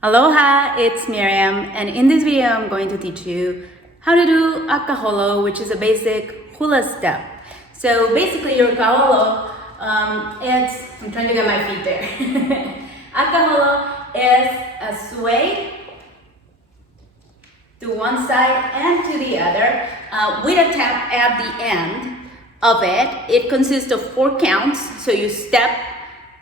Aloha, it's Miriam, and in this video I'm going to teach you how to do a KAHOLO, which is a basic hula step. So basically your KAHOLO, I'm trying to get my feet there. A KAHOLO is a sway to one side and to the other with a tap at the end of it. It consists of 4 counts, so you step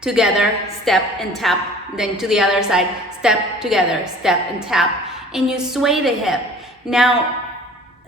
together, step and tap, then to the other side, step together, step and tap, and you sway the hip. Now,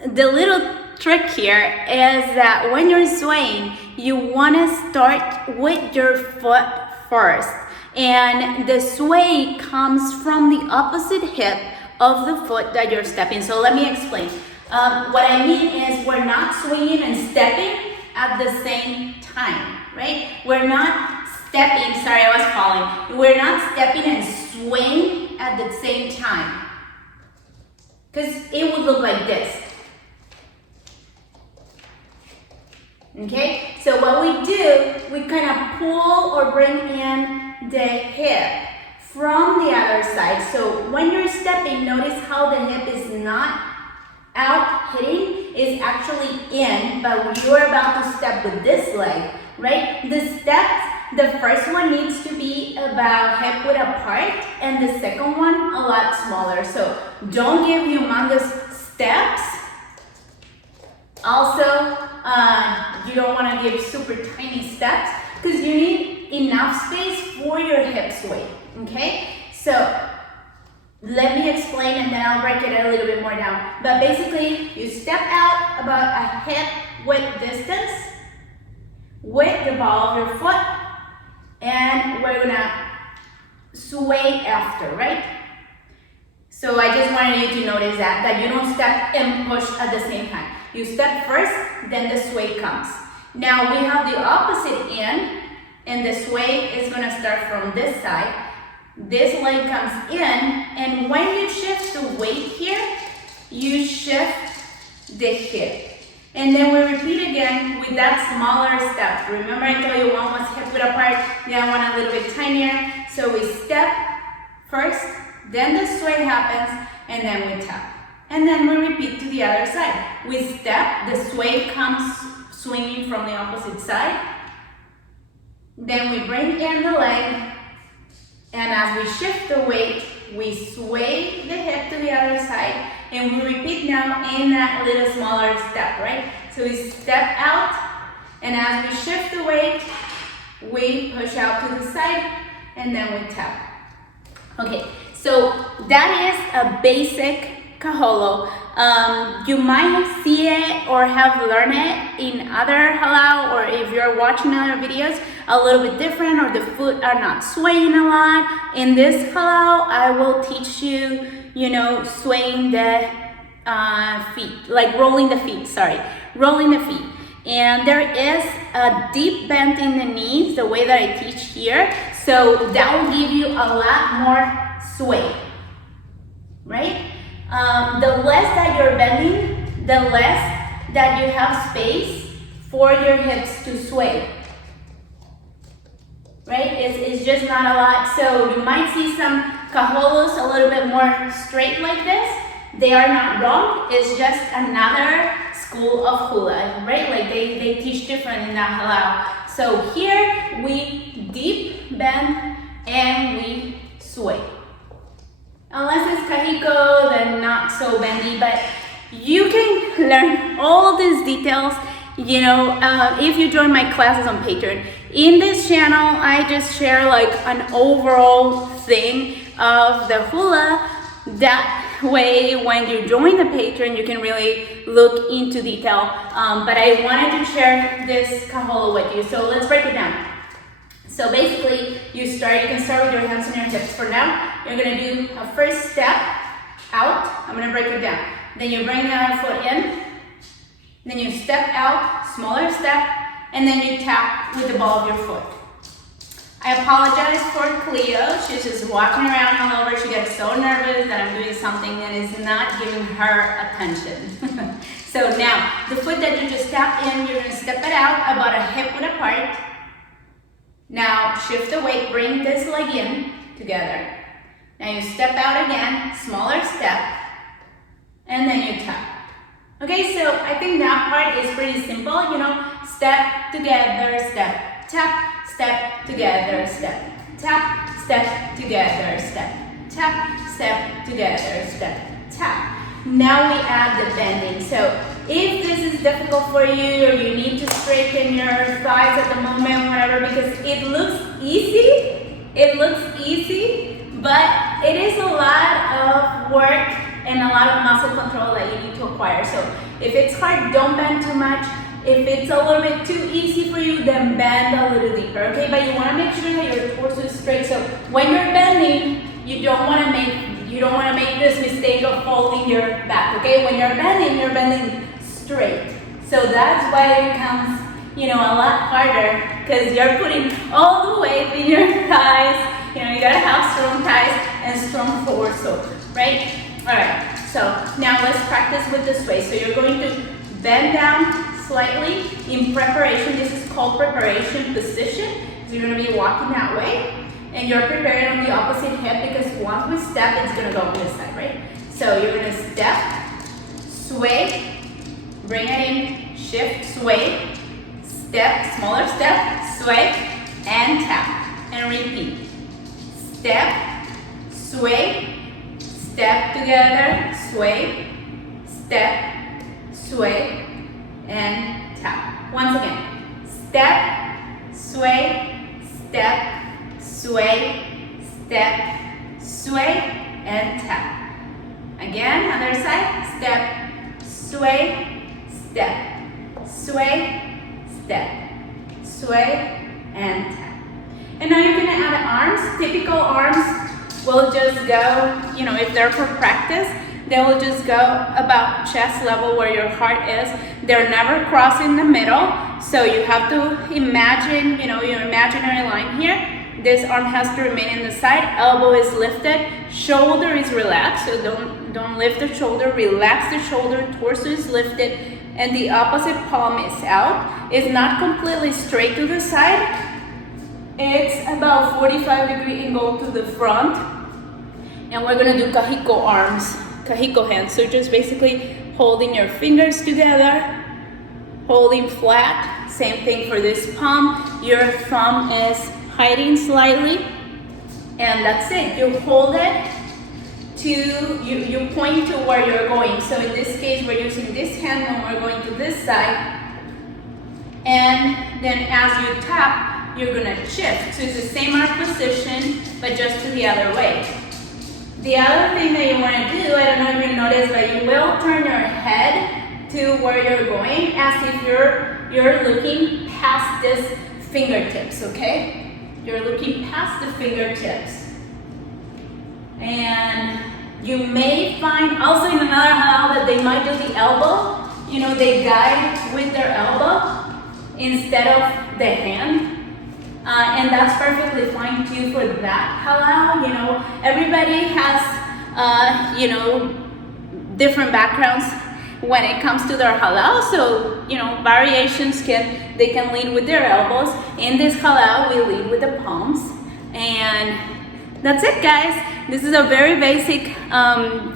the little trick here is that when you're swaying, you want to start with your foot first, and the sway comes from the opposite hip of the foot that you're stepping. So let me explain. What I mean is we're not swinging and stepping at the same time, right? We're not stepping, sorry, I was falling. We're not stepping and swaying at the same time, because it would look like this. Okay, so what we do, we kind of pull or bring in the hip from the other side. So when you're stepping, notice how the hip is not out hitting, is actually in, but you're about to step with this leg, right? The steps, the first one needs to be about hip width apart, and the second one a lot smaller. So don't give humongous steps. Also, you don't want to give super tiny steps because you need enough space for your hip sway, okay? So let me explain and then I'll break it a little bit more down. But basically, you step out about a hip width distance with the ball of your foot, and we're gonna sway after, right? So I just wanted you to notice that you don't step and push at the same time. You step first, then the sway comes. Now we have the opposite end, and the sway is gonna start from this side. This leg comes in, and when you shift the weight here, you shift the hip. And then we repeat again with that smaller step. Remember I told you one was hip width apart, the other one a little bit tinier. So we step first, then the sway happens, and then we tap. And then we repeat to the other side. We step, the sway comes swinging from the opposite side. Then we bring in the leg, and as we shift the weight, we sway the hip to the other side, and we repeat now in that little smaller step, right? So we step out, and as we shift the weight, we push out to the side, and then we tap. Okay, so that is a basic KAHOLO. You might see it or have learned it in other halau, or if you're watching other videos, a little bit different, or the foot are not swaying a lot. In this halau, I will teach you, swaying the feet, like rolling the feet, rolling the feet. And there is a deep bend in the knees, the way that I teach here. So that will give you a lot more sway, right? The less that you're bending, the less that you have space for your hips to sway, right? It's just not a lot. So you might see some KAHOLOs a little bit more straight like this. They are not wrong. It's just another school of hula, right? Like they teach different in that halau. So here we deep bend and we sway. Unless it's kahiko, then not so bendy, but you can learn all these details, if you join my classes on Patreon. In this channel, I just share like an overall thing of the hula. That way, when you join the Patreon, you can really look into detail. But I wanted to share this KAHOLO with you, so let's break it down. So basically, you can start with your hands on your hips for now. You're gonna do a first step out. I'm gonna break it down. Then you bring the other foot in. Then you step out, smaller step, and then you tap with the ball of your foot. I apologize for Cleo. She's just walking around all over. She gets so nervous that I'm doing something that is not giving her attention. So now, the foot that you just tapped in, you're gonna step it out about a hip width apart. Now shift the weight, bring this leg in together. Now you step out again, smaller step, and then you tap. Okay, so I think that part is pretty simple, you know, step, together, step, tap, step, together, step, tap, step, together, step, tap, step, together, step, tap. Now we add the bending. So if this is difficult for you or you need to straighten your thighs at the moment, whatever, because it looks easy, but it is a lot of work and a lot of muscle control that you need to acquire. So if it's hard, don't bend too much. If it's a little bit too easy for you, then bend a little deeper, okay? But you want to make sure that your torso is straight. So when you're bending, you don't want to make this mistake of folding your back, okay? When you're bending straight. So that's why it becomes, you know, a lot harder, because you're putting all the weight in your thighs. You know, you gotta have strong thighs and strong torso, right? All right, so now let's practice with the sway. So you're going to bend down slightly in preparation. This is called preparation position. So you're gonna be walking that way, and you're preparing on the opposite hip, because once we step, it's gonna go on this side, right? So you're gonna step, sway, bring it in, shift, sway, step, smaller step, sway, and tap, and repeat. Step, sway, step together, sway, step, sway, and tap. Once again, step, sway, step, sway, step, sway, and tap. Again, other side, step, sway, step, sway, step, sway, and tap. And now you're gonna add arms. Typical arms will just go, you know, if they're for practice, they will just go about chest level where your heart is. They're never crossing the middle. So you have to imagine, you know, your imaginary line here. This arm has to remain in the side, elbow is lifted, shoulder is relaxed, so don't lift the shoulder, relax the shoulder, torso is lifted, and the opposite palm is out. It's not completely straight to the side. It's about 45-degree angle to the front. And we're gonna do kahiko arms, kahiko hands. So just basically holding your fingers together, holding flat. Same thing for this palm. Your thumb is hiding slightly, and that's it. You hold it to, you point to where you're going. So in this case, we're using this hand when we're going to this side. And then as you tap, you're gonna shift. So it's the same arm position, but just to the other way. The other thing that you wanna do, I don't know if you noticed, but you will turn your head to where you're going, as if you're looking past this fingertips, okay? You're looking past the fingertips. And you may find also in another halal that they might do the elbow. You know, they guide with their elbow instead of the hand. And that's perfectly fine too for that halal. You know, everybody has, you know, different backgrounds when it comes to their halal. So, you know, variations they can lead with their elbows. In this halal, we lead with the palms. And that's it, guys. This is a very basic,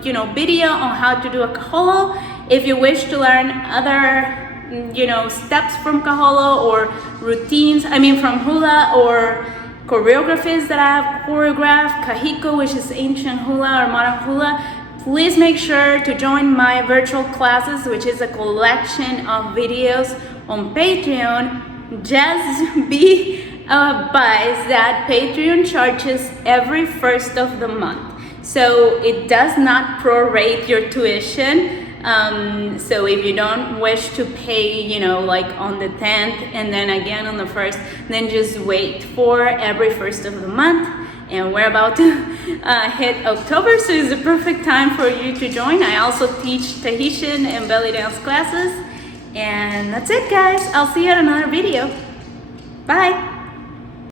you know, video on how to do a kaholo. If you wish to learn other, you know, steps from KAHOLO or routines, from Hula, or choreographies that I have choreographed, Kahiko, which is ancient Hula or modern Hula, please make sure to join my virtual classes, which is a collection of videos on Patreon. Just be advised that Patreon charges every first of the month. So it does not prorate your tuition. So if you don't wish to pay, you know, like on the 10th and then again on the 1st, then just wait for every first of the month. And we're about to hit October, so it's the perfect time for you to join. I also teach Tahitian and belly dance classes. And that's it, guys. I'll see you at another video. Bye.